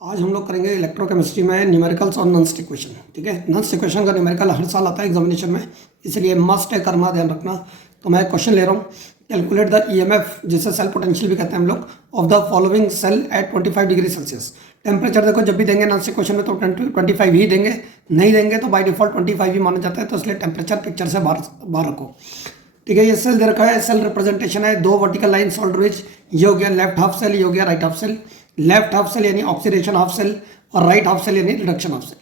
आज हम लोग करेंगे इलेक्ट्रोकेमिस्ट्री में न्यूमेरिकल्स और नॉन-स्टिक इक्वेशन। ठीक है, नॉन-स्टिक इक्वेशन का न्यूमेरिकल हर साल आता है एग्जामिनेशन में, इसलिए मस्ट है करना, ध्यान रखना। तो मैं क्वेश्चन ले रहा हूँ, कैलकुलेट द ईएमएफ जिसे सेल पोटेंशियल भी कहते हैं हम लोग, of the following cell at 25 degree Celsius. Temperature देखो जब भी देंगे नॉन-स्टिक क्वेश्चन में तो 25 ही देंगे, नहीं देंगे तो बाय डिफॉल्ट 25 ही माना जाता है, तो इसलिए टेम्परेचर पिक्चर से बाहर रखो। ठीक है, ये सेल दे रखा है, सेल रिप्रेजेंटेशन है, दो वर्टिकल लाइन सॉल्ड रिज, ये हो गया लेफ्ट हाफ सेल, ये हो गया right half cell. Left half cell यानी ऑक्सीडेशन हाफ सेल और राइट हाफ सेल यानी reduction half cell.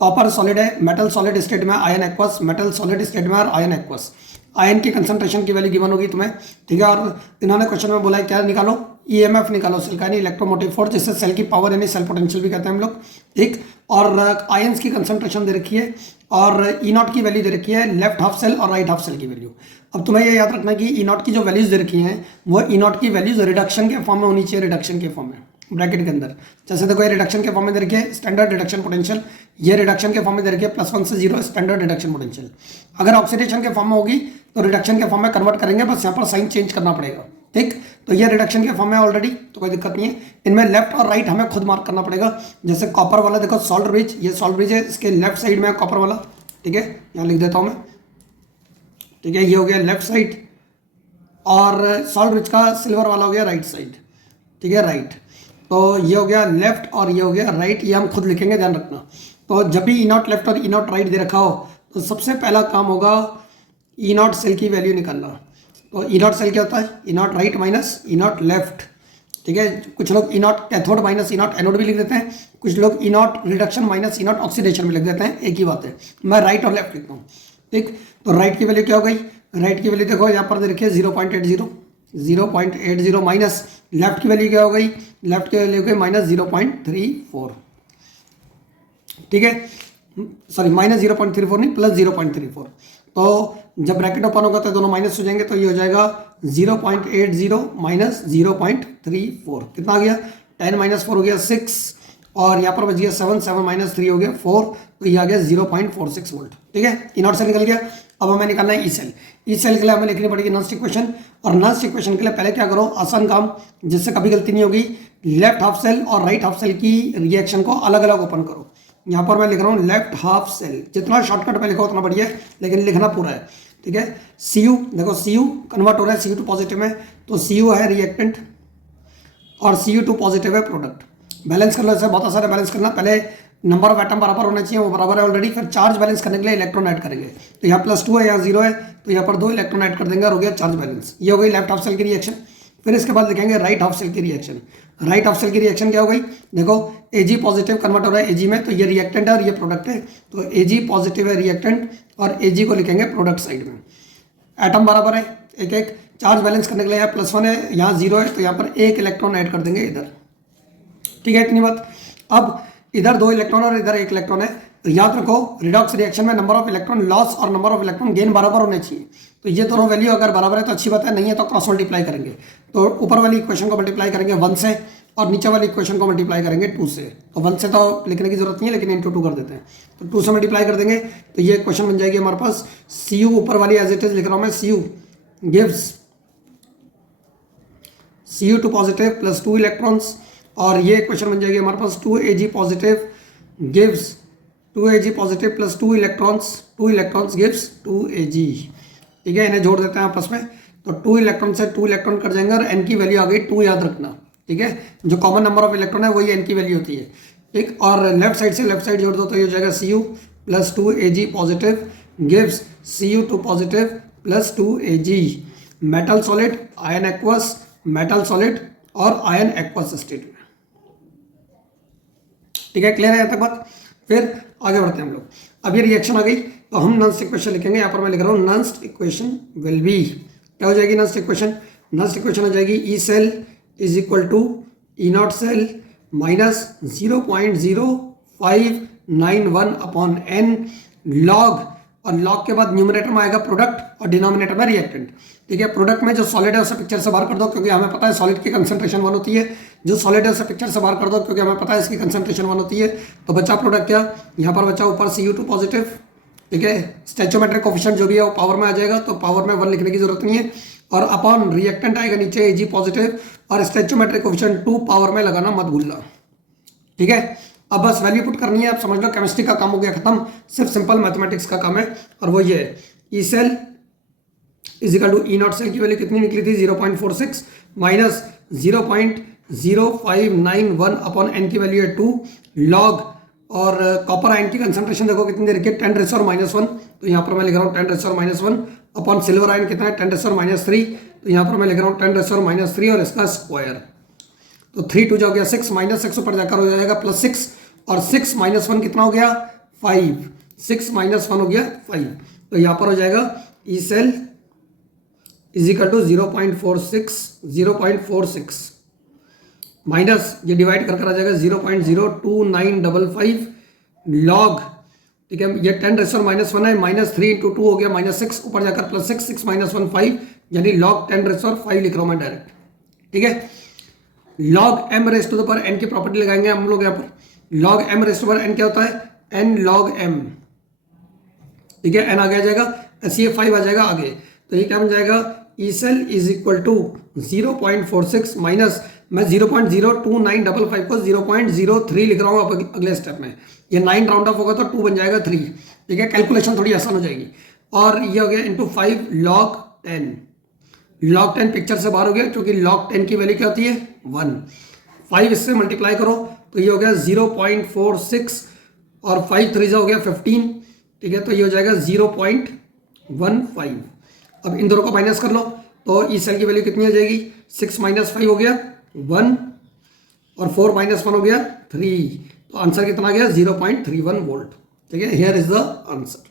Copper solid है, मेटल सॉलिड स्टेट में ion aqueous, metal solid state में और आयन एक्वस। आयन की कंसंट्रेशन की वैल्यू गिवन होगी तुम्हें। ठीक है, और इन्होंने क्वेश्चन में बोला है क्या निकालो, ईएमएफ निकालो सेल का, यानी इलेक्ट्रोमोटिव फोर्स, जिससे सेल की पावर यानी सेल पोटेंशियल भी कहते हैं हम लोग। ठीक, और आयंस की कंसंट्रेशन दे रखी है और ई नॉट की वैल्यू दे रखी है, लेफ्ट हाफ सेल और राइट हाफ सेल की वैल्यू। अब तुम्हें ये याद रखना कि ई नॉट की जो वैल्यूज दे रखी हैं वो ई नॉट की वैल्यूज रिडक्शन के फॉर्म में होनी चाहिए, रिडक्शन के फॉर्म में ब्रैकेट के अंदर। जैसे देखो ये रिडक्शन के फॉर्म में दे रखी है स्टैंडर्ड रिडक्शन पोटेंशियल, ये रिडक्शन के फॉर्म में दे रखी है +1 से 0 स्टैंडर्ड रिडक्शन पोटेंशियल। अगर ऑक्सीडेशन के फॉर्म में होगी तो रिडक्शन के फॉर्म में कन्वर्ट करेंगे, बस यहाँ पर साइन चेंज करना पड़ेगा। ठीक, तो ये रिडक्शन के फॉर्म में ऑलरेडी, तो कोई दिक्कत नहीं है। इनमें लेफ्ट और राइट हमें खुद मार्क करना पड़ेगा। जैसे कॉपर वाला देखो सॉल्ट ब्रिज, ये सॉल्ट ब्रिज है, इसके लेफ्ट साइड में कॉपर वाला। ठीक है, यहाँ लिख देता हूँ मैं। ठीक है, ये हो गया लेफ्ट साइड और सॉल्ट ब्रिज का सिल्वर वाला हो गया राइट साइड। ठीक है, राइट, तो ये हो गया लेफ्ट और ये हो गया राइट, ये हम खुद लिखेंगे, ध्यान रखना। तो जब भी ई नॉट लेफ्ट और ई नॉट राइट दे रखा हो तो सबसे पहला काम होगा ई नॉट सेल की वैल्यू निकालना। तो ई नॉट सेल क्या होता है, E naught right minus E naught left. ठीक है, कुछ लोग E naught cathode minus E naught anode भी लिख देते हैं, कुछ लोग E naught reduction minus E naught oxidation भी लिख देते हैं, एक ही बात है। मैं राइट और लेफ्ट लिखता हूँ। ठीक, तो राइट की वैल्यू क्या हो गई, राइट की वैल्यू देखो यहाँ पर दे रखिए 0.80 माइनस लेफ्ट की वैल्यू क्या हो गई, लेफ्ट की वैल्यू गई -0.34। ठीक है, सॉरी -0.34 नहीं, +0.34। तो जब ब्रैकेट ओपन होगा तो दोनों माइनस हो जाएंगे, तो ये हो जाएगा 0.80 माइनस 0.34। कितना आ गया, 10 - 4 हो गया 6 और यहाँ पर बच गया 7, 7 - 3 हो गया 4, तो ये आ गया 0.46 वोल्ट। ठीक है, ई नॉट सेल निकल गया। अब हमें निकालना है ई सेल। ई सेल के लिए हमें लिखनी पड़ेगी नॉन-स्टिक इक्वेशन, और नॉन-स्टिक इक्वेशन के लिए पहले क्या करो, आसान काम जिससे कभी गलती नहीं होगी, लेफ्ट हाफ सेल और राइट हाफ सेल की रिएक्शन को अलग अलग ओपन करो। यहाँ पर मैं लिख रहा हूँ लेफ्ट हाफ सेल, जितना शॉर्टकट में लिखा उतना बढ़िया है, लेकिन लिखना पूरा है। ठीक है, Cu देखो Cu कन्वर्ट हो रहा है Cu2 पॉजिटिव में, तो Cu है रिएक्टेंट और Cu2 पॉजिटिव है प्रोडक्ट। बैलेंस कर लो, ऐसे बहुत आसान है बैलेंस करना। पहले नंबर ऑफ एटम बराबर होना चाहिए, वो बराबर है ऑलरेडी। फिर चार्ज बैलेंस करने के लिए इलेक्ट्रॉन ऐड करेंगे, तो यहाँ +2 है, यहाँ 0 है, तो यहाँ पर 2 इलेक्ट्रॉन ऐड कर देंगे और हो गया चार्ज बैलेंस। ये हो गई लेफ्ट हाफ सेल की रिएक्शन। फिर इसके बाद लिखेंगे राइट हाफ सेल की रिएक्शन। राइट हाफ सेल की रिएक्शन क्या हो गई, देखो Ag पॉजिटिव कन्वर्ट हो रहा है Ag में, तो ये रिएक्टेंट है और ये प्रोडक्ट है, तो Ag पॉजिटिव है रिएक्टेंट और Ag को लिखेंगे प्रोडक्ट साइड में। एटम बराबर है एक एक, चार्ज बैलेंस करने के लिए यहाँ +1 है, यहाँ 0 है, तो यहाँ पर 1 इलेक्ट्रॉन ऐड कर देंगे इधर। ठीक है, इतनी बात। अब इधर 2 इलेक्ट्रॉन और इधर 1 इलेक्ट्रॉन है, तो याद रखो रिडॉक्स रिएक्शन में नंबर ऑफ इलेक्ट्रॉन लॉस और नंबर ऑफ इलेक्ट्रॉन गेन बराबर होने चाहिए। तो ये दोनों वैल्यू अगर बराबर है तो अच्छी बात है, नहीं है तो क्रॉस मल्टीप्लाई करेंगे। तो ऊपर वाली इक्वेशन को मल्टीप्लाई करेंगे 1 से और नीचे वाली इक्वेशन को मल्टीप्लाई करेंगे 2 से। तो 1 से तो लिखने की जरूरत नहीं है, लेकिन इंटू 2 कर देते हैं, तो 2 से मल्टीप्लाई कर देंगे, तो ये इक्वेशन बन जाएगी हमारे पास। Cu ऊपर वाली एज इट इज लिख रहा हूँ मैं, Cu gives Cu2 positive +2 electrons, और ये इक्वेशन बन जाएगी हमारे पास 2Ag positive gives 2Ag positive +2 electrons, 2 electrons gives 2Ag। ठीक है, इन्हें जोड़ देते हैं आपस में, तो 2 इलेक्ट्रॉन से 2 इलेक्ट्रॉन कट जाएंगे और n की वैल्यू आ गई 2, याद रखना। ठीक है, जो कॉमन नंबर ऑफ इलेक्ट्रॉन है वही n की वैल्यू होती है। ठीक, और लेफ्ट साइड से लेफ्ट साइड जोड़ दो तो ये हो जाएगा Cu +2Ag positive gives Cu2 positive +2Ag। Metal solid, ion aqueous, metal solid और आयन एक्वस स्टेट में। ठीक है, क्लियर है यहाँ तक बात। फिर आगे बढ़ते हैं हम लोग। अब ये रिएक्शन आ गई तो हम नॉन-स्टिक इक्वेशन लिखेंगे। यहाँ पर मैं लिख रहा हूँ नॉन-स्टिक इक्वेशन विल बी, क्या हो जाएगी नॉन-स्टिक इक्वेशन, नॉन-स्टिक इक्वेशन हो जाएगी e cell is equal to e not cell minus 0.0591 upon n log, और लॉग के बाद न्यूमरेटर में आएगा प्रोडक्ट और डिनोमिनेटर में रिएक्टेंट। ठीक है, प्रोडक्ट में जो सॉलिड है उसे पिक्चर से बाहर कर दो, क्योंकि हमें पता है सॉलिड की कंसंट्रेशन 1 होती है। जो सॉलिड है उसे पिक्चर से बाहर कर दो, क्योंकि हमें पता है इसकी कंसंट्रेशन 1 होती है। तो बचा प्रोडक्ट क्या, यहाँ पर बचा ऊपर Cu2 पॉजिटिव। ठीक है, स्टैचोमेट्रिक कोफिशिएंट जो भी है वो पावर में आ जाएगा, तो पावर में 1 लिखने की जरूरत नहीं है। और अपॉन रिएक्टेंट आएगा नीचे Ag पॉजिटिव, और स्टैचोमेट्रिक कोफिशिएंट 2 पावर में लगाना मत भूलना। ठीक है। अब बस वैल्यू पुट करनी है, आप समझ लो केमिस्ट्री का काम हो गया खत्म, सिर्फ सिंपल मैथमेटिक्स का काम है। और वो ये e cell is equal to e not cell की वैल्यू कितनी निकली थी 0.46 माइनस 0.0591 अपॉन एन की वैल्यू है 2 लॉग, और कॉपर आयन की कंसंट्रेशन देखो कितनी दे रखी है 10⁻⁻⁻⁻⁻⁻⁻⁻⁻⁻⁻⁻⁻⁻⁻⁻⁻⁻⁻⁻⁻⁻⁻⁻⁻⁻⁻⁻⁻⁻⁻⁻⁻⁻⁻⁻⁻⁻⁻⁻⁻ और सिल्वर आयन कितना है 10⁻³ तो यहाँ पर मैं लिख रहा हूँ 10⁻³ और इसका स्क्वायर, तो 3 2 हो गया 6 माइनस 6 ऊपर जाकर हो जाएगा +6 और 6 - 1 कितना हो गया 5, 6 - 1 हो गया 5, तो यहाँ पर हो जाएगा E cell is equal to 0.46 minus ये डिवाइड कर आ जाएगा 0.02955 लॉग, ठीक है, ये 10⁻⁻⁻⁻ है, -3 × 2 हो गया -6 ऊपर जाकर +6, 6 - 1 5, यानी log 10⁻5 लिख रहा हूं मैं डायरेक्ट, ठीक है। log m raise to the power n की प्रॉपर्टी लगाएंगे हम लोग यहाँ पर, log m raise to the power n क्या होता है n log m, ठीक है, n आगे आ जाएगा ऐसे 5 आ जाएगा आगे, तो ये क्या बन जाएगा E cell is equal to 0.46 minus मैं 0.02955 को 0.03 लिख रहा हूँ अगले स्टेप में, ये 9 राउंड ऑफ होगा तो 2 बन जाएगा 3, ठीक है, कैलकुलेशन थोड़ी आसान हो जाएगी। और ये हो गया इंटू 5 log 10, log 10 पिक्चर से बाहर हो गया क्योंकि log 10 की वैल्यू क्या होती है 1, 5 इससे मल्टीप्लाई करो तो ये हो गया 0.46 और 5 3 हो गया 15, ठीक है, तो ये हो जाएगा 0.15। अब इन दोनों को माइनस कर लो तो ई सेल की वैल्यू कितनी हो जाएगी 6 - 5 हो गया 1 और 4 - 1 हो गया 3, तो आंसर कितना आ गया 0.31 वोल्ट, ठीक है, हियर इज द आंसर।